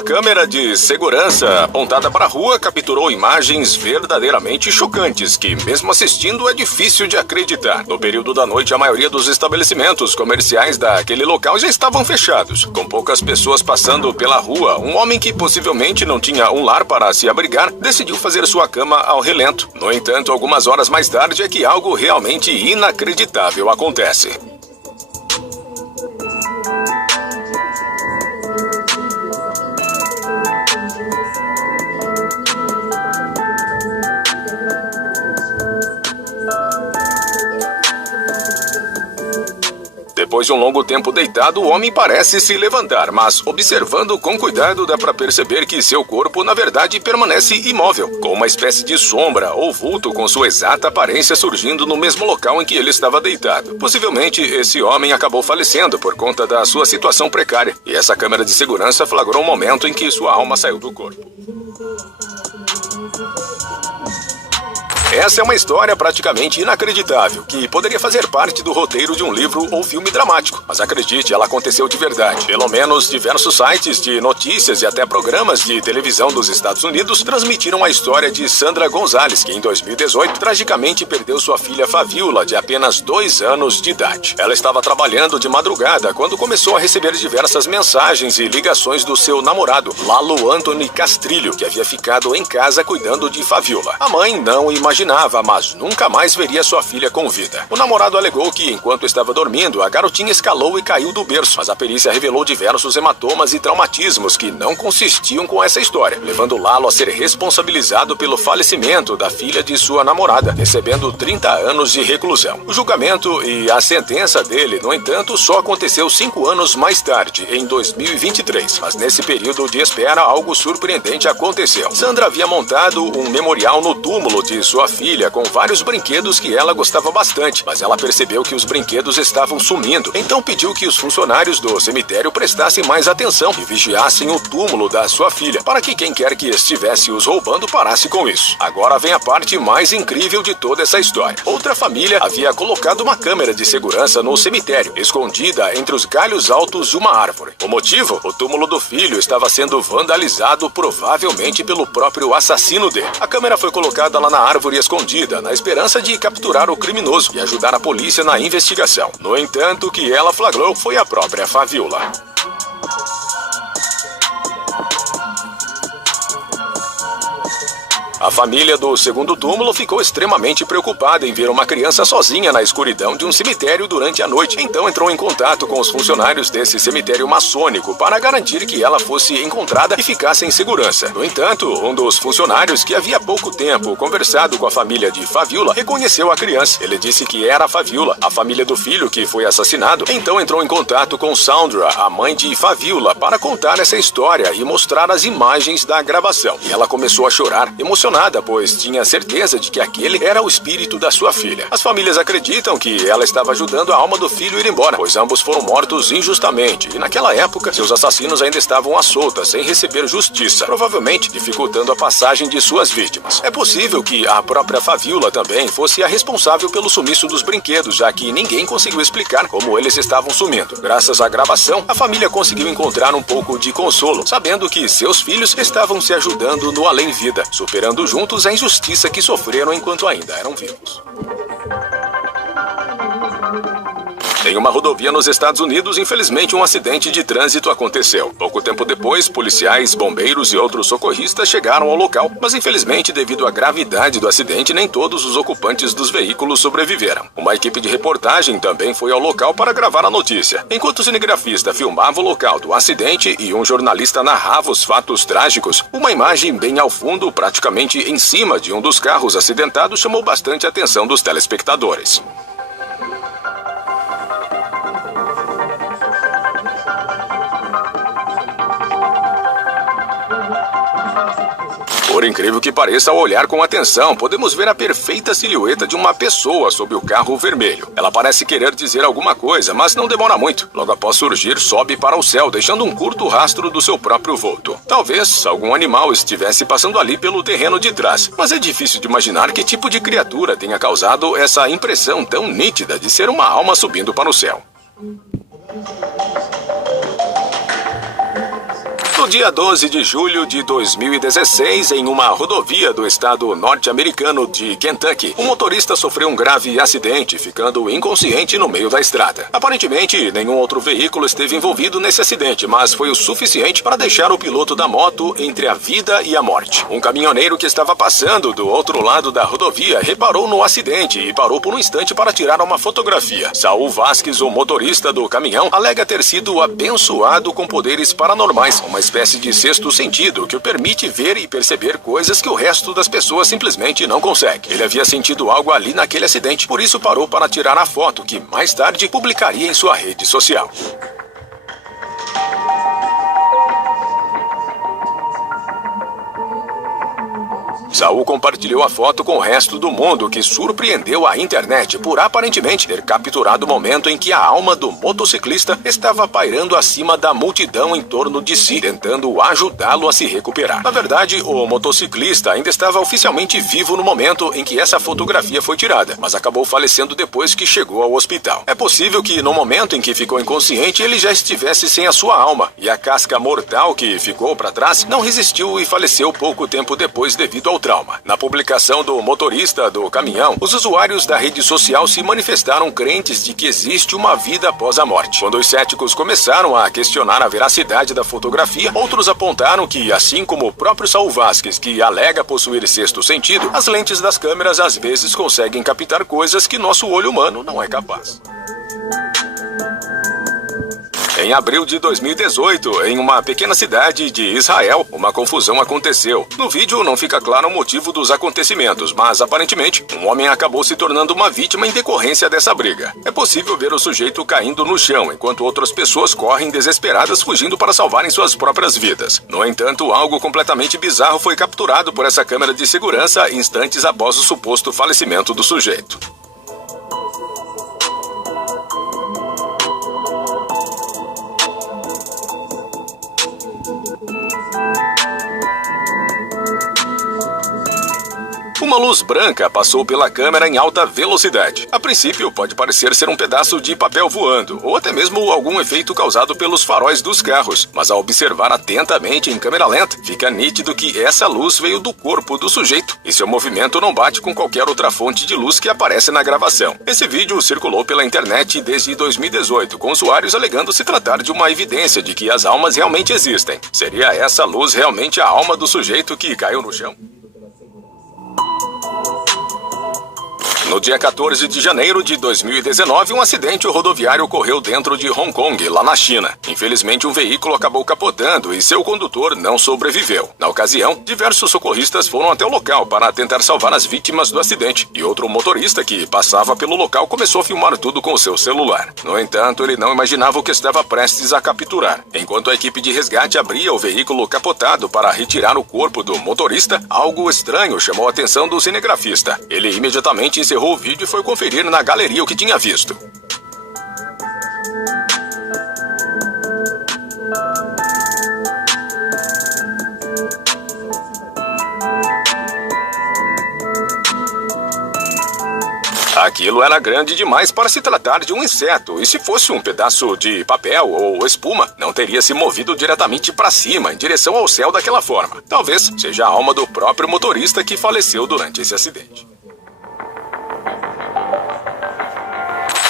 Uma câmera de segurança apontada para a rua capturou imagens verdadeiramente chocantes que, mesmo assistindo, é difícil de acreditar. No período da noite, a maioria dos estabelecimentos comerciais daquele local já estavam fechados. Com poucas pessoas passando pela rua, um homem que possivelmente não tinha um lar para se abrigar decidiu fazer sua cama ao relento. No entanto, algumas horas mais tarde é que algo realmente inacreditável acontece. Depois de um longo tempo deitado, o homem parece se levantar, mas observando com cuidado dá para perceber que seu corpo, na verdade, permanece imóvel, com uma espécie de sombra ou vulto com sua exata aparência surgindo no mesmo local em que ele estava deitado. Possivelmente, esse homem acabou falecendo por conta da sua situação precária, e essa câmera de segurança flagrou o momento em que sua alma saiu do corpo. Essa é uma história praticamente inacreditável, que poderia fazer parte do roteiro de um livro ou filme dramático. Mas acredite, ela aconteceu de verdade. Pelo menos diversos sites de notícias e até programas de televisão dos Estados Unidos transmitiram a história de Sandra Gonzalez, que em 2018 tragicamente perdeu sua filha Fabiola, de apenas 2 anos de idade. Ela estava trabalhando de madrugada quando começou a receber diversas mensagens e ligações do seu namorado, Lalo Anthony Castrilho, que havia ficado em casa cuidando de Fabiola. A mãe não imaginava, mas nunca mais veria sua filha com vida. O namorado alegou que, enquanto estava dormindo, a garotinha escalou e caiu do berço, mas a perícia revelou diversos hematomas e traumatismos que não consistiam com essa história, levando Lalo a ser responsabilizado pelo falecimento da filha de sua namorada, recebendo 30 anos de reclusão. O julgamento e a sentença dele, no entanto, só aconteceu 5 anos mais tarde, em 2023. Mas nesse período de espera, algo surpreendente aconteceu. Sandra havia montado um memorial no túmulo de sua filha com vários brinquedos que ela gostava bastante, mas ela percebeu que os brinquedos estavam sumindo. Então pediu que os funcionários do cemitério prestassem mais atenção e vigiassem o túmulo da sua filha, para que quem quer que estivesse os roubando parasse com isso. Agora vem a parte mais incrível de toda essa história. Outra família havia colocado uma câmera de segurança no cemitério, escondida entre os galhos altos de uma árvore. O motivo? O túmulo do filho estava sendo vandalizado, provavelmente pelo próprio assassino dele. A câmera foi colocada lá na árvore escondida, na esperança de capturar o criminoso e ajudar a polícia na investigação. No entanto, o que ela flagrou foi a própria Fabiola. A família do segundo túmulo ficou extremamente preocupada em ver uma criança sozinha na escuridão de um cemitério durante a noite. Então entrou em contato com os funcionários desse cemitério maçônico para garantir que ela fosse encontrada e ficasse em segurança. No entanto, um dos funcionários, que havia pouco tempo conversado com a família de Fabiola, reconheceu a criança. Ele disse que era a Fabiola, a família do filho que foi assassinado. Então entrou em contato com Sandra, a mãe de Fabiola, para contar essa história e mostrar as imagens da gravação. E ela começou a chorar, emocionada, pois tinha certeza de que aquele era o espírito da sua filha. As famílias acreditam que ela estava ajudando a alma do filho a ir embora, pois ambos foram mortos injustamente, e naquela época seus assassinos ainda estavam à solta, sem receber justiça, provavelmente dificultando a passagem de suas vítimas. É possível que a própria Fabiola também fosse a responsável pelo sumiço dos brinquedos, já que ninguém conseguiu explicar como eles estavam sumindo. Graças à gravação, a família conseguiu encontrar um pouco de consolo, sabendo que seus filhos estavam se ajudando no além-vida, superando juntos a injustiça que sofreram enquanto ainda eram vivos. Em uma rodovia nos Estados Unidos, infelizmente, um acidente de trânsito aconteceu. Pouco tempo depois, policiais, bombeiros e outros socorristas chegaram ao local, mas infelizmente, devido à gravidade do acidente, nem todos os ocupantes dos veículos sobreviveram. Uma equipe de reportagem também foi ao local para gravar a notícia. Enquanto o cinegrafista filmava o local do acidente e um jornalista narrava os fatos trágicos, uma imagem bem ao fundo, praticamente em cima de um dos carros acidentados, chamou bastante a atenção dos telespectadores. Por incrível que pareça, ao olhar com atenção, podemos ver a perfeita silhueta de uma pessoa sob o carro vermelho. Ela parece querer dizer alguma coisa, mas não demora muito. Logo após surgir, sobe para o céu, deixando um curto rastro do seu próprio vulto. Talvez algum animal estivesse passando ali pelo terreno de trás, mas é difícil de imaginar que tipo de criatura tenha causado essa impressão tão nítida de ser uma alma subindo para o céu. No dia 12 de julho de 2016, em uma rodovia do estado norte-americano de Kentucky, um motorista sofreu um grave acidente, ficando inconsciente no meio da estrada. Aparentemente, nenhum outro veículo esteve envolvido nesse acidente, mas foi o suficiente para deixar o piloto da moto entre a vida e a morte. Um caminhoneiro que estava passando do outro lado da rodovia reparou no acidente e parou por um instante para tirar uma fotografia. Saul Vasquez, o motorista do caminhão, alega ter sido abençoado com poderes paranormais, uma espécie de sexto sentido que o permite ver e perceber coisas que o resto das pessoas simplesmente não consegue. Ele havia sentido algo ali naquele acidente, por isso parou para tirar a foto que mais tarde publicaria em sua rede social. Saul compartilhou a foto com o resto do mundo, que surpreendeu a internet por aparentemente ter capturado o momento em que a alma do motociclista estava pairando acima da multidão em torno de si, tentando ajudá-lo a se recuperar. Na verdade, o motociclista ainda estava oficialmente vivo no momento em que essa fotografia foi tirada, mas acabou falecendo depois que chegou ao hospital. É possível que no momento em que ficou inconsciente ele já estivesse sem a sua alma, e a casca mortal que ficou para trás não resistiu e faleceu pouco tempo depois devido ao trauma. Na publicação do motorista do caminhão, os usuários da rede social se manifestaram crentes de que existe uma vida após a morte. Quando os céticos começaram a questionar a veracidade da fotografia, outros apontaram que, assim como o próprio Saul Vasquez, que alega possuir sexto sentido, as lentes das câmeras às vezes conseguem captar coisas que nosso olho humano não é capaz. Em abril de 2018, em uma pequena cidade de Israel, uma confusão aconteceu. No vídeo não fica claro o motivo dos acontecimentos, mas aparentemente um homem acabou se tornando uma vítima em decorrência dessa briga. É possível ver o sujeito caindo no chão, enquanto outras pessoas correm desesperadas fugindo para salvarem suas próprias vidas. No entanto, algo completamente bizarro foi capturado por essa câmera de segurança instantes após o suposto falecimento do sujeito. Uma luz branca passou pela câmera em alta velocidade. A princípio, pode parecer ser um pedaço de papel voando, ou até mesmo algum efeito causado pelos faróis dos carros. Mas ao observar atentamente em câmera lenta, fica nítido que essa luz veio do corpo do sujeito, e seu movimento não bate com qualquer outra fonte de luz que aparece na gravação. Esse vídeo circulou pela internet desde 2018, com usuários alegando se tratar de uma evidência de que as almas realmente existem. Seria essa luz realmente a alma do sujeito que caiu no chão? No dia 14 de janeiro de 2019, um acidente rodoviário ocorreu dentro de Hong Kong, lá na China. Infelizmente, um veículo acabou capotando e seu condutor não sobreviveu. Na ocasião, diversos socorristas foram até o local para tentar salvar as vítimas do acidente, e outro motorista que passava pelo local começou a filmar tudo com o seu celular. No entanto, ele não imaginava o que estava prestes a capturar. Enquanto a equipe de resgate abria o veículo capotado para retirar o corpo do motorista, algo estranho chamou a atenção do cinegrafista. Ele imediatamente encerrou o vídeo e foi conferir na galeria o que tinha visto. Aquilo era grande demais para se tratar de um inseto, e se fosse um pedaço de papel ou espuma, não teria se movido diretamente para cima, em direção ao céu daquela forma. Talvez seja a alma do próprio motorista que faleceu durante esse acidente.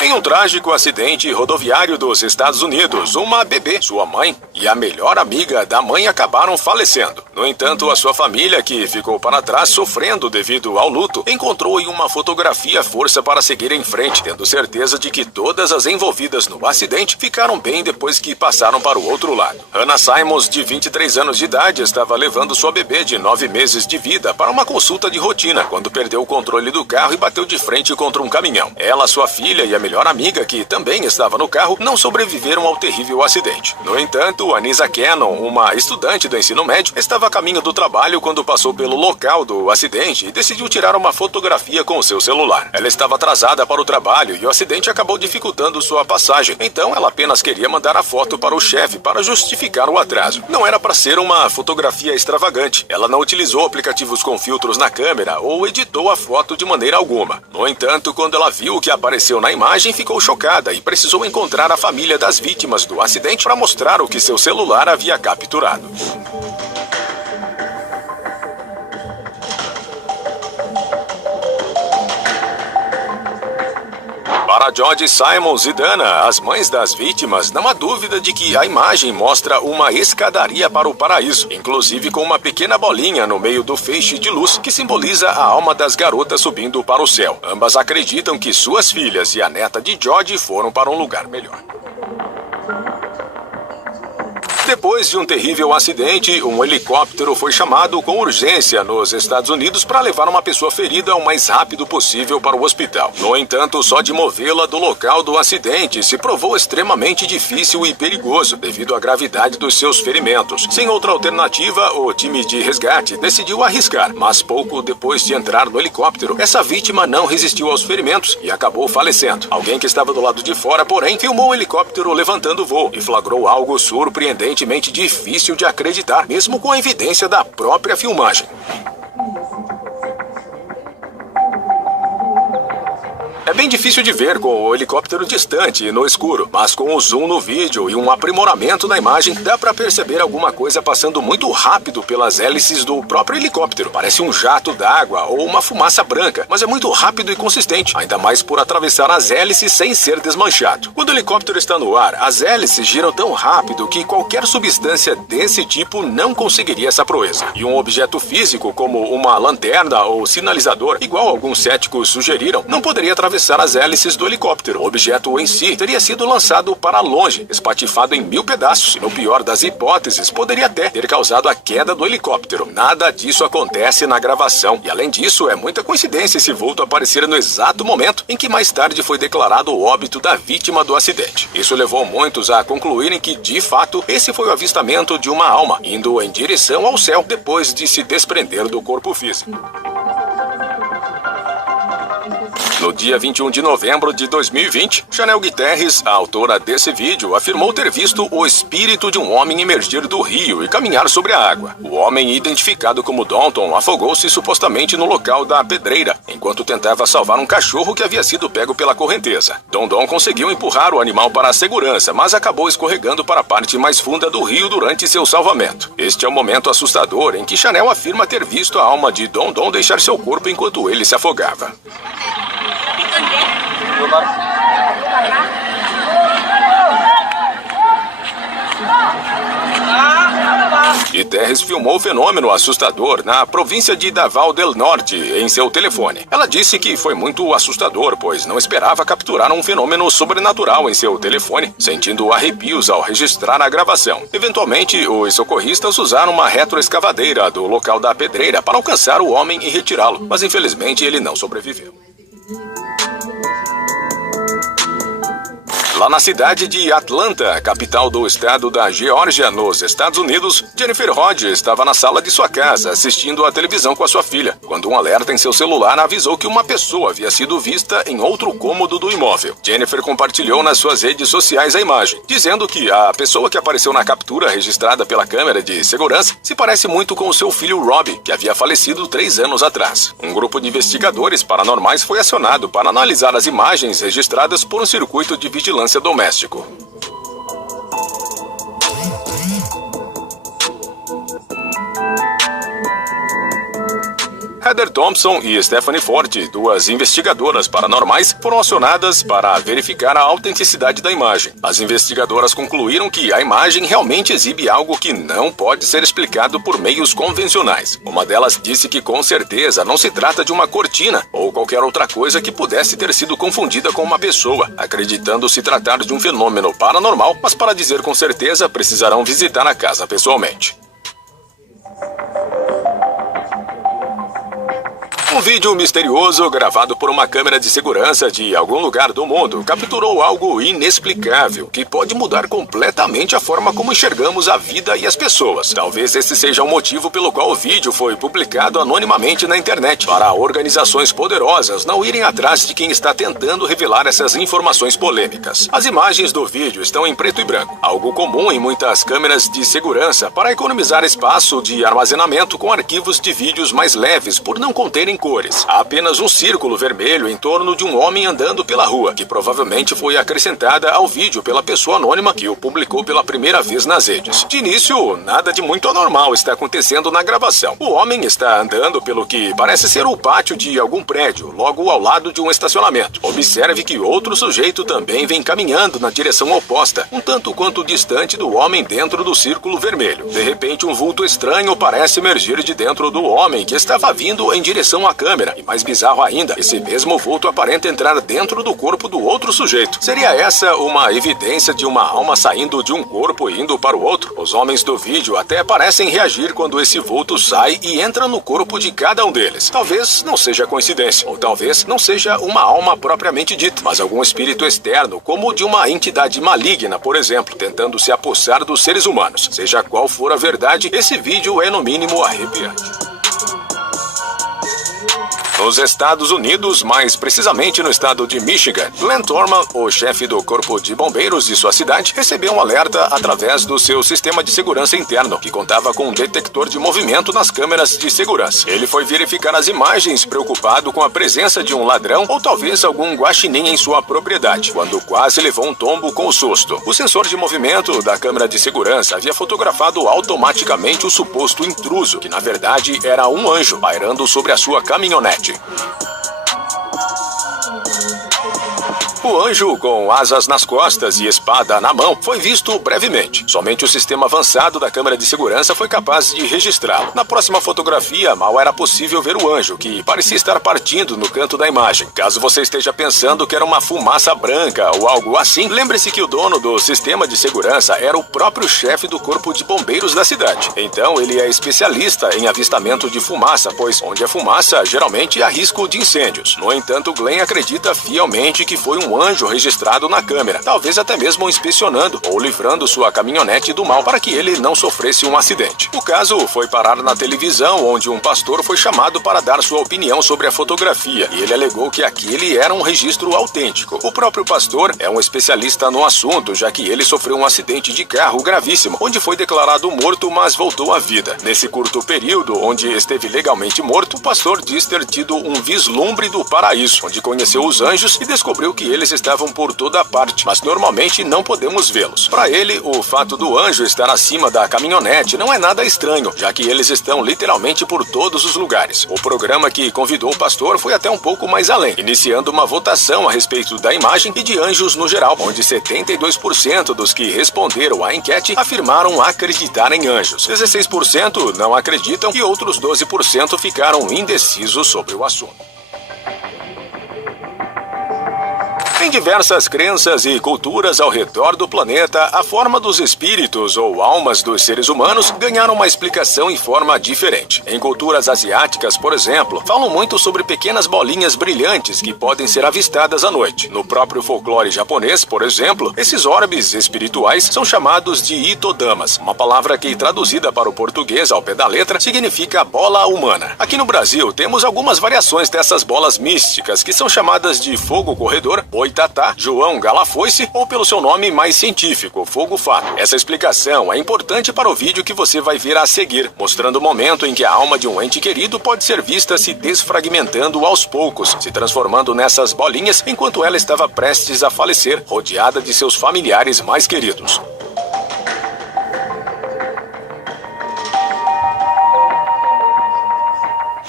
Em um trágico acidente rodoviário dos Estados Unidos, uma bebê, sua mãe e a melhor amiga da mãe acabaram falecendo. No entanto, a sua família, que ficou para trás sofrendo devido ao luto, encontrou em uma fotografia força para seguir em frente, tendo certeza de que todas as envolvidas no acidente ficaram bem depois que passaram para o outro lado. Hannah Simons, de 23 anos de idade, estava levando sua bebê de 9 meses de vida para uma consulta de rotina, quando perdeu o controle do carro e bateu de frente contra um caminhão. Ela, sua filha e a melhor amiga, que também estava no carro, não sobreviveram ao terrível acidente. No entanto, Anissa Cannon, uma estudante do ensino médio, estava a caminho do trabalho quando passou pelo local do acidente e decidiu tirar uma fotografia com seu celular. Ela estava atrasada para o trabalho e o acidente acabou dificultando sua passagem. Então ela apenas queria mandar a foto para o chefe para justificar o atraso. Não era para ser uma fotografia extravagante. Ela não utilizou aplicativos com filtros na câmera ou editou a foto de maneira alguma. No entanto, quando ela viu o que apareceu na imagem, ficou chocada e precisou encontrar a família das vítimas do acidente para mostrar o que seu celular havia capturado. Para Jodie Simons e Dana, as mães das vítimas, não há dúvida de que a imagem mostra uma escadaria para o paraíso, inclusive com uma pequena bolinha no meio do feixe de luz que simboliza a alma das garotas subindo para o céu. Ambas acreditam que suas filhas e a neta de Jodie foram para um lugar melhor. Depois de um terrível acidente, um helicóptero foi chamado com urgência nos Estados Unidos para levar uma pessoa ferida o mais rápido possível para o hospital. No entanto, só de movê-la do local do acidente se provou extremamente difícil e perigoso devido à gravidade dos seus ferimentos. Sem outra alternativa, o time de resgate decidiu arriscar, mas pouco depois de entrar no helicóptero, essa vítima não resistiu aos ferimentos e acabou falecendo. Alguém que estava do lado de fora, porém, filmou o helicóptero levantando o voo e flagrou algo surpreendentemente difícil de acreditar, mesmo com a evidência da própria filmagem. É bem difícil de ver com o helicóptero distante e no escuro, mas com o zoom no vídeo e um aprimoramento na imagem, dá para perceber alguma coisa passando muito rápido pelas hélices do próprio helicóptero. Parece um jato d'água ou uma fumaça branca, mas é muito rápido e consistente, ainda mais por atravessar as hélices sem ser desmanchado. Quando o helicóptero está no ar, as hélices giram tão rápido que qualquer substância desse tipo não conseguiria essa proeza. E um objeto físico, como uma lanterna ou sinalizador, igual alguns céticos sugeriram, não poderia atravessar as hélices do helicóptero. O objeto em si teria sido lançado para longe, espatifado em 1000 pedaços, e no pior das hipóteses, poderia até ter causado a queda do helicóptero. Nada disso acontece na gravação, e além disso, é muita coincidência esse vulto aparecer no exato momento em que mais tarde foi declarado o óbito da vítima do acidente. Isso levou muitos a concluírem que, de fato, esse foi o avistamento de uma alma, indo em direção ao céu depois de se desprender do corpo físico. No dia 21 de novembro de 2020, Chanel Guterres, a autora desse vídeo, afirmou ter visto o espírito de um homem emergir do rio e caminhar sobre a água. O homem, identificado como Donton, afogou-se supostamente no local da pedreira, enquanto tentava salvar um cachorro que havia sido pego pela correnteza. Dondon conseguiu empurrar o animal para a segurança, mas acabou escorregando para a parte mais funda do rio durante seu salvamento. Este é o momento assustador em que Chanel afirma ter visto a alma de Dondon deixar seu corpo enquanto ele se afogava. Guterres filmou o fenômeno assustador na província de Davao del Norte em seu telefone. Ela disse que foi muito assustador, pois não esperava capturar um fenômeno sobrenatural em seu telefone, sentindo arrepios ao registrar a gravação. Eventualmente, os socorristas usaram uma retroescavadeira do local da pedreira para alcançar o homem e retirá-lo, mas infelizmente ele não sobreviveu. Lá na cidade de Atlanta, capital do estado da Geórgia, nos Estados Unidos, Jennifer Hodge estava na sala de sua casa assistindo à televisão com a sua filha, quando um alerta em seu celular avisou que uma pessoa havia sido vista em outro cômodo do imóvel. Jennifer compartilhou nas suas redes sociais a imagem, dizendo que a pessoa que apareceu na captura registrada pela câmera de segurança se parece muito com o seu filho Robbie, que havia falecido 3 anos atrás. Um grupo de investigadores paranormais foi acionado para analisar as imagens registradas por um circuito de vigilância doméstico. Heather Thompson e Stephanie Forte, duas investigadoras paranormais, foram acionadas para verificar a autenticidade da imagem. As investigadoras concluíram que a imagem realmente exibe algo que não pode ser explicado por meios convencionais. Uma delas disse que com certeza não se trata de uma cortina ou qualquer outra coisa que pudesse ter sido confundida com uma pessoa, acreditando se tratar de um fenômeno paranormal, mas para dizer com certeza precisarão visitar a casa pessoalmente. Um vídeo misterioso gravado por uma câmera de segurança de algum lugar do mundo capturou algo inexplicável que pode mudar completamente a forma como enxergamos a vida e as pessoas. Talvez esse seja o motivo pelo qual o vídeo foi publicado anonimamente na internet, para organizações poderosas não irem atrás de quem está tentando revelar essas informações polêmicas. As imagens do vídeo estão em preto e branco, algo comum em muitas câmeras de segurança para economizar espaço de armazenamento com arquivos de vídeos mais leves por não conterem cores. Há apenas um círculo vermelho em torno de um homem andando pela rua, que provavelmente foi acrescentada ao vídeo pela pessoa anônima que o publicou pela primeira vez nas redes. De início, nada de muito anormal está acontecendo na gravação. O homem está andando pelo que parece ser o pátio de algum prédio, logo ao lado de um estacionamento. Observe que outro sujeito também vem caminhando na direção oposta, um tanto quanto distante do homem dentro do círculo vermelho. De repente, um vulto estranho parece emergir de dentro do homem que estava vindo em direção à câmera. E mais bizarro ainda, esse mesmo vulto aparenta entrar dentro do corpo do outro sujeito. Seria essa uma evidência de uma alma saindo de um corpo e indo para o outro? Os homens do vídeo até parecem reagir quando esse vulto sai e entra no corpo de cada um deles. Talvez não seja coincidência, ou talvez não seja uma alma propriamente dita, mas algum espírito externo, como o de uma entidade maligna, por exemplo, tentando se apossar dos seres humanos. Seja qual for a verdade, esse vídeo é no mínimo arrepiante. Nos Estados Unidos, mais precisamente no estado de Michigan, Glenn Thorman, o chefe do corpo de bombeiros de sua cidade, recebeu um alerta através do seu sistema de segurança interno, que contava com um detector de movimento nas câmeras de segurança. Ele foi verificar as imagens preocupado com a presença de um ladrão ou talvez algum guaxinim em sua propriedade, quando quase levou um tombo com o susto. O sensor de movimento da câmera de segurança havia fotografado automaticamente o suposto intruso, que na verdade era um anjo pairando sobre a sua caminhonete. O anjo, com asas nas costas e espada na mão, foi visto brevemente. Somente o sistema avançado da câmera de segurança foi capaz de registrá-lo. Na próxima fotografia, mal era possível ver o anjo, que parecia estar partindo no canto da imagem. Caso você esteja pensando que era uma fumaça branca ou algo assim, lembre-se que o dono do sistema de segurança era o próprio chefe do corpo de bombeiros da cidade. Então, ele é especialista em avistamento de fumaça, pois onde há fumaça, geralmente há risco de incêndios. No entanto, Glenn acredita fielmente que foi um anjo registrado na câmera, talvez até mesmo inspecionando ou livrando sua caminhonete do mal para que ele não sofresse um acidente. O caso foi parar na televisão, onde um pastor foi chamado para dar sua opinião sobre a fotografia, e ele alegou que aquele era um registro autêntico. O próprio pastor é um especialista no assunto, já que ele sofreu um acidente de carro gravíssimo, onde foi declarado morto, mas voltou à vida. Nesse curto período, onde esteve legalmente morto, o pastor diz ter tido um vislumbre do paraíso, onde conheceu os anjos e descobriu que eles estavam por toda parte, mas normalmente não podemos vê-los. Para ele, o fato do anjo estar acima da caminhonete não é nada estranho, já que eles estão literalmente por todos os lugares. O programa que convidou o pastor foi até um pouco mais além, iniciando uma votação a respeito da imagem e de anjos no geral, onde 72% dos que responderam à enquete afirmaram acreditar em anjos. 16% não acreditam e outros 12% ficaram indecisos sobre o assunto. Em diversas crenças e culturas ao redor do planeta, a forma dos espíritos ou almas dos seres humanos ganharam uma explicação em forma diferente. Em culturas asiáticas, por exemplo, falam muito sobre pequenas bolinhas brilhantes que podem ser avistadas à noite. No próprio folclore japonês, por exemplo, esses orbes espirituais são chamados de itodamas, uma palavra que, traduzida para o português ao pé da letra, significa bola humana. Aqui no Brasil, temos algumas variações dessas bolas místicas, que são chamadas de fogo corredor, Boitatá, João Galafoice ou pelo seu nome mais científico, Fogo Fato. Essa explicação é importante para o vídeo que você vai ver a seguir, mostrando o momento em que a alma de um ente querido pode ser vista se desfragmentando aos poucos, se transformando nessas bolinhas enquanto ela estava prestes a falecer, rodeada de seus familiares mais queridos.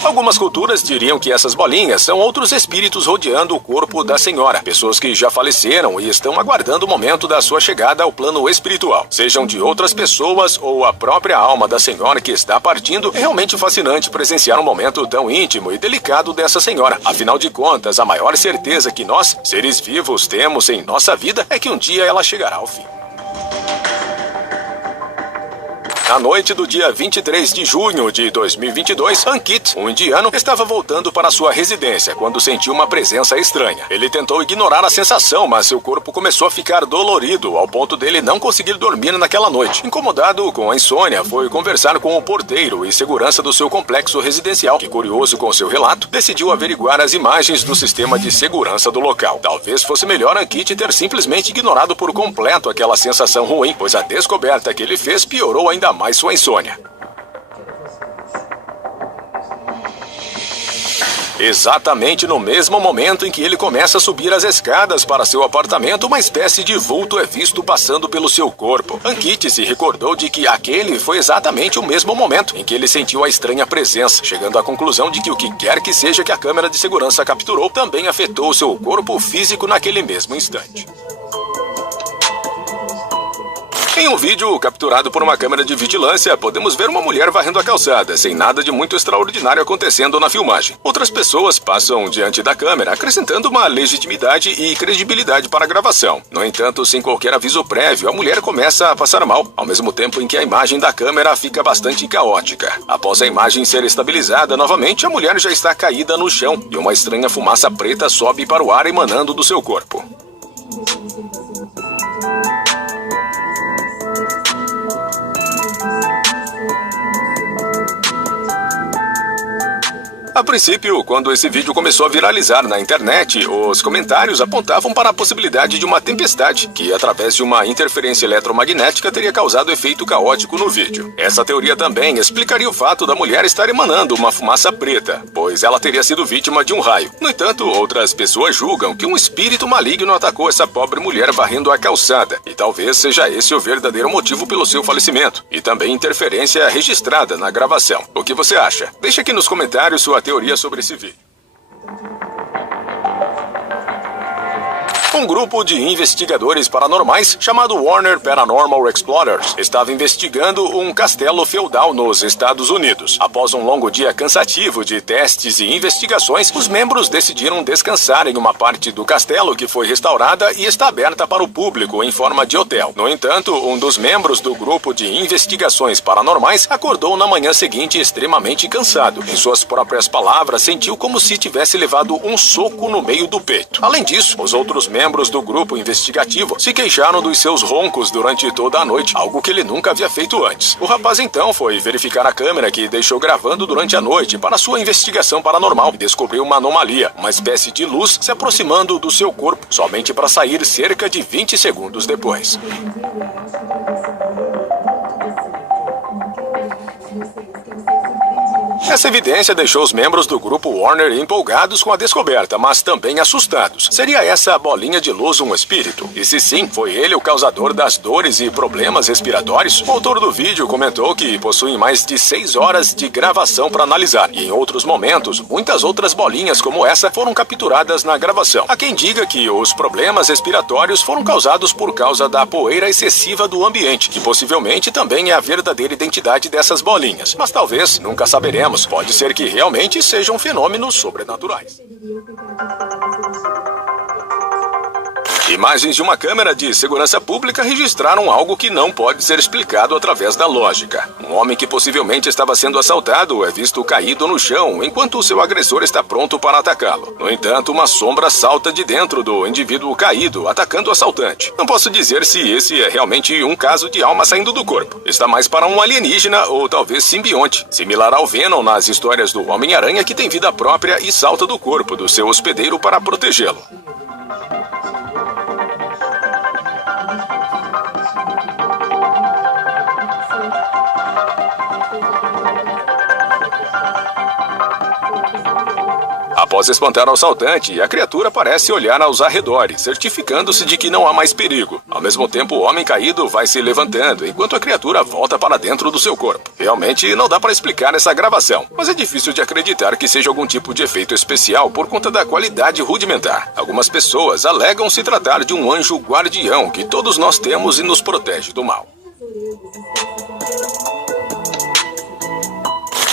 Algumas culturas diriam que essas bolinhas são outros espíritos rodeando o corpo da senhora, pessoas que já faleceram e estão aguardando o momento da sua chegada ao plano espiritual. Sejam de outras pessoas ou a própria alma da senhora que está partindo, é realmente fascinante presenciar um momento tão íntimo e delicado dessa senhora. Afinal de contas, a maior certeza que nós, seres vivos, temos em nossa vida é que um dia ela chegará ao fim. Na noite do dia 23 de junho de 2022, Ankit, um indiano, estava voltando para sua residência quando sentiu uma presença estranha. Ele tentou ignorar a sensação, mas seu corpo começou a ficar dolorido, ao ponto dele não conseguir dormir naquela noite. Incomodado com a insônia, foi conversar com o porteiro e segurança do seu complexo residencial, que, curioso com seu relato, decidiu averiguar as imagens do sistema de segurança do local. Talvez fosse melhor Ankit ter simplesmente ignorado por completo aquela sensação ruim, pois a descoberta que ele fez piorou ainda mais sua insônia. Exatamente no mesmo momento em que ele começa a subir as escadas para seu apartamento, uma espécie de vulto é visto passando pelo seu corpo. Ankit se recordou de que aquele foi exatamente o mesmo momento em que ele sentiu a estranha presença, chegando à conclusão de que o que quer que seja que a câmera de segurança capturou também afetou seu corpo físico naquele mesmo instante. Em um vídeo capturado por uma câmera de vigilância, podemos ver uma mulher varrendo a calçada, sem nada de muito extraordinário acontecendo na filmagem. Outras pessoas passam diante da câmera, acrescentando uma legitimidade e credibilidade para a gravação. No entanto, sem qualquer aviso prévio, a mulher começa a passar mal, ao mesmo tempo em que a imagem da câmera fica bastante caótica. Após a imagem ser estabilizada novamente, a mulher já está caída no chão e uma estranha fumaça preta sobe para o ar emanando do seu corpo. A princípio, quando esse vídeo começou a viralizar na internet, os comentários apontavam para a possibilidade de uma tempestade, que através de uma interferência eletromagnética teria causado efeito caótico no vídeo. Essa teoria também explicaria o fato da mulher estar emanando uma fumaça preta, pois ela teria sido vítima de um raio. No entanto, outras pessoas julgam que um espírito maligno atacou essa pobre mulher varrendo a calçada, e talvez seja esse o verdadeiro motivo pelo seu falecimento, e também interferência registrada na gravação. O que você acha? Deixe aqui nos comentários sua teoria sobre esse vídeo. Um grupo de investigadores paranormais chamado Warner Paranormal Explorers estava investigando um castelo feudal nos Estados Unidos. Após um longo dia cansativo de testes e investigações, os membros decidiram descansar em uma parte do castelo que foi restaurada e está aberta para o público em forma de hotel. No entanto, um dos membros do grupo de investigações paranormais acordou na manhã seguinte extremamente cansado. Em suas próprias palavras, sentiu como se tivesse levado um soco no meio do peito. Além disso, os outros membros do grupo investigativo se queixaram dos seus roncos durante toda a noite, algo que ele nunca havia feito antes. O rapaz então foi verificar a câmera que deixou gravando durante a noite para sua investigação paranormal e descobriu uma anomalia, uma espécie de luz se aproximando do seu corpo, somente para sair cerca de 20 segundos depois. Essa evidência deixou os membros do grupo Warner empolgados com a descoberta, mas também assustados. Seria essa bolinha de luz um espírito? E se sim, foi ele o causador das dores e problemas respiratórios? O autor do vídeo comentou que possuem mais de 6 horas de gravação para analisar, e em outros momentos, muitas outras bolinhas como essa foram capturadas na gravação. Há quem diga que os problemas respiratórios foram causados por causa da poeira excessiva do ambiente, que possivelmente também é a verdadeira identidade dessas bolinhas. Mas talvez, nunca saberemos. Pode ser que realmente sejam fenômenos sobrenaturais. Imagens de uma câmera de segurança pública registraram algo que não pode ser explicado através da lógica. Um homem que possivelmente estava sendo assaltado é visto caído no chão, enquanto o seu agressor está pronto para atacá-lo. No entanto, uma sombra salta de dentro do indivíduo caído, atacando o assaltante. Não posso dizer se esse é realmente um caso de alma saindo do corpo. Está mais para um alienígena ou talvez simbionte, similar ao Venom nas histórias do Homem-Aranha, que tem vida própria e salta do corpo do seu hospedeiro para protegê-lo. Após espantar o assaltante, a criatura parece olhar aos arredores, certificando-se de que não há mais perigo. Ao mesmo tempo, o homem caído vai se levantando, enquanto a criatura volta para dentro do seu corpo. Realmente não dá para explicar essa gravação, mas é difícil de acreditar que seja algum tipo de efeito especial por conta da qualidade rudimentar. Algumas pessoas alegam se tratar de um anjo guardião que todos nós temos e nos protege do mal.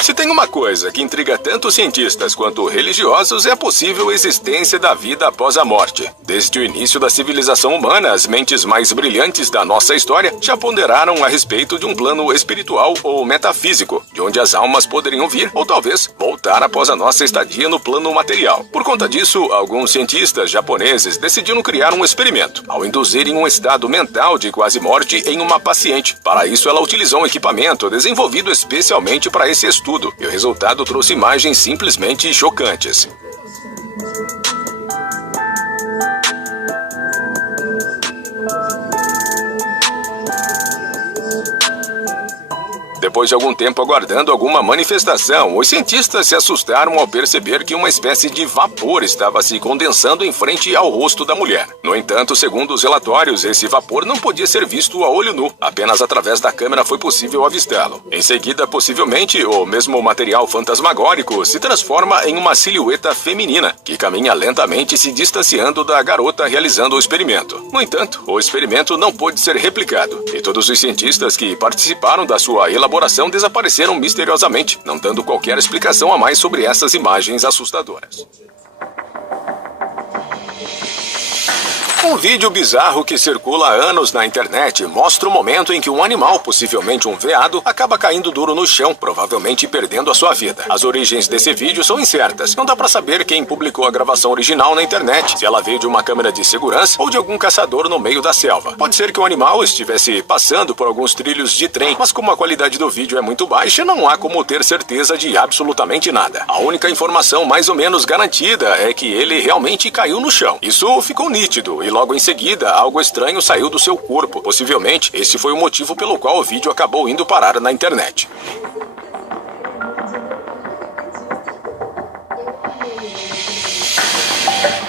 Se tem uma coisa que intriga tanto cientistas quanto religiosos é a possível existência da vida após a morte. Desde o início da civilização humana, as mentes mais brilhantes da nossa história já ponderaram a respeito de um plano espiritual ou metafísico, de onde as almas poderiam vir ou talvez voltar após a nossa estadia no plano material. Por conta disso, alguns cientistas japoneses decidiram criar um experimento, ao induzirem um estado mental de quase morte em uma paciente. Para isso, ela utilizou um equipamento desenvolvido especialmente para esse estudo, e o resultado trouxe imagens simplesmente chocantes. Depois de algum tempo aguardando alguma manifestação, os cientistas se assustaram ao perceber que uma espécie de vapor estava se condensando em frente ao rosto da mulher. No entanto, segundo os relatórios, esse vapor não podia ser visto a olho nu. Apenas através da câmera foi possível avistá-lo. Em seguida, possivelmente, o mesmo material fantasmagórico se transforma em uma silhueta feminina, que caminha lentamente se distanciando da garota realizando o experimento. No entanto, o experimento não pôde ser replicado, e todos os cientistas que participaram da sua elaboração desapareceram misteriosamente, não dando qualquer explicação a mais sobre essas imagens assustadoras. Um vídeo bizarro que circula há anos na internet mostra o momento em que um animal, possivelmente um veado, acaba caindo duro no chão, provavelmente perdendo a sua vida. As origens desse vídeo são incertas. Não dá pra saber quem publicou a gravação original na internet, se ela veio de uma câmera de segurança ou de algum caçador no meio da selva. Pode ser que o animal estivesse passando por alguns trilhos de trem, mas como a qualidade do vídeo é muito baixa, não há como ter certeza de absolutamente nada. A única informação mais ou menos garantida é que ele realmente caiu no chão. Isso ficou nítido, e logo em seguida, algo estranho saiu do seu corpo. Possivelmente, esse foi o motivo pelo qual o vídeo acabou indo parar na internet.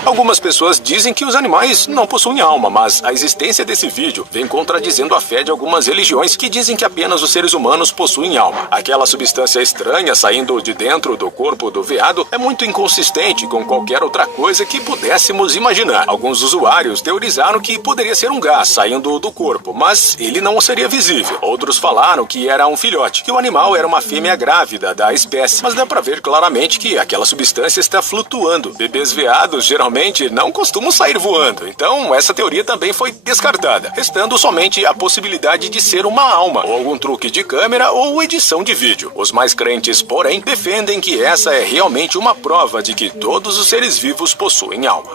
Algumas pessoas dizem que os animais não possuem alma, mas a existência desse vídeo vem contradizendo a fé de algumas religiões que dizem que apenas os seres humanos possuem alma. Aquela substância estranha saindo de dentro do corpo do veado é muito inconsistente com qualquer outra coisa que pudéssemos imaginar. Alguns usuários teorizaram que poderia ser um gás saindo do corpo, mas ele não seria visível. Outros falaram que era um filhote, que o animal era uma fêmea grávida da espécie, mas dá pra ver claramente que aquela substância está flutuando. Bebês veados geralmente não costumam sair voando, então essa teoria também foi descartada, restando somente a possibilidade de ser uma alma, ou algum truque de câmera ou edição de vídeo. Os mais crentes, porém, defendem que essa é realmente uma prova de que todos os seres vivos possuem alma.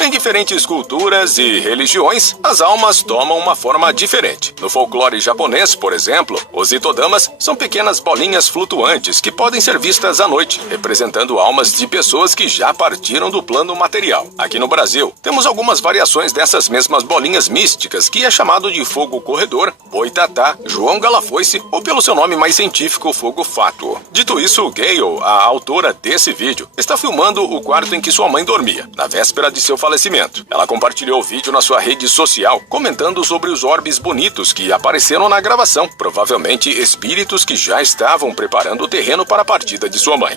Em diferentes culturas e religiões, as almas tomam uma forma diferente. No folclore japonês, por exemplo, os itodamas são pequenas bolinhas flutuantes que podem ser vistas à noite, representando almas de pessoas que já partiram do plano material. Aqui no Brasil, temos algumas variações dessas mesmas bolinhas místicas, que é chamado de fogo corredor, boitatá, João Galafoice ou pelo seu nome mais científico, fogo fátuo. Dito isso, Gayle, a autora desse vídeo, está filmando o quarto em que sua mãe dormia, na véspera de seu falecimento. Ela compartilhou o vídeo na sua rede social, comentando sobre os orbes bonitos que apareceram na gravação, provavelmente espíritos que já estavam preparando o terreno para a partida de sua mãe.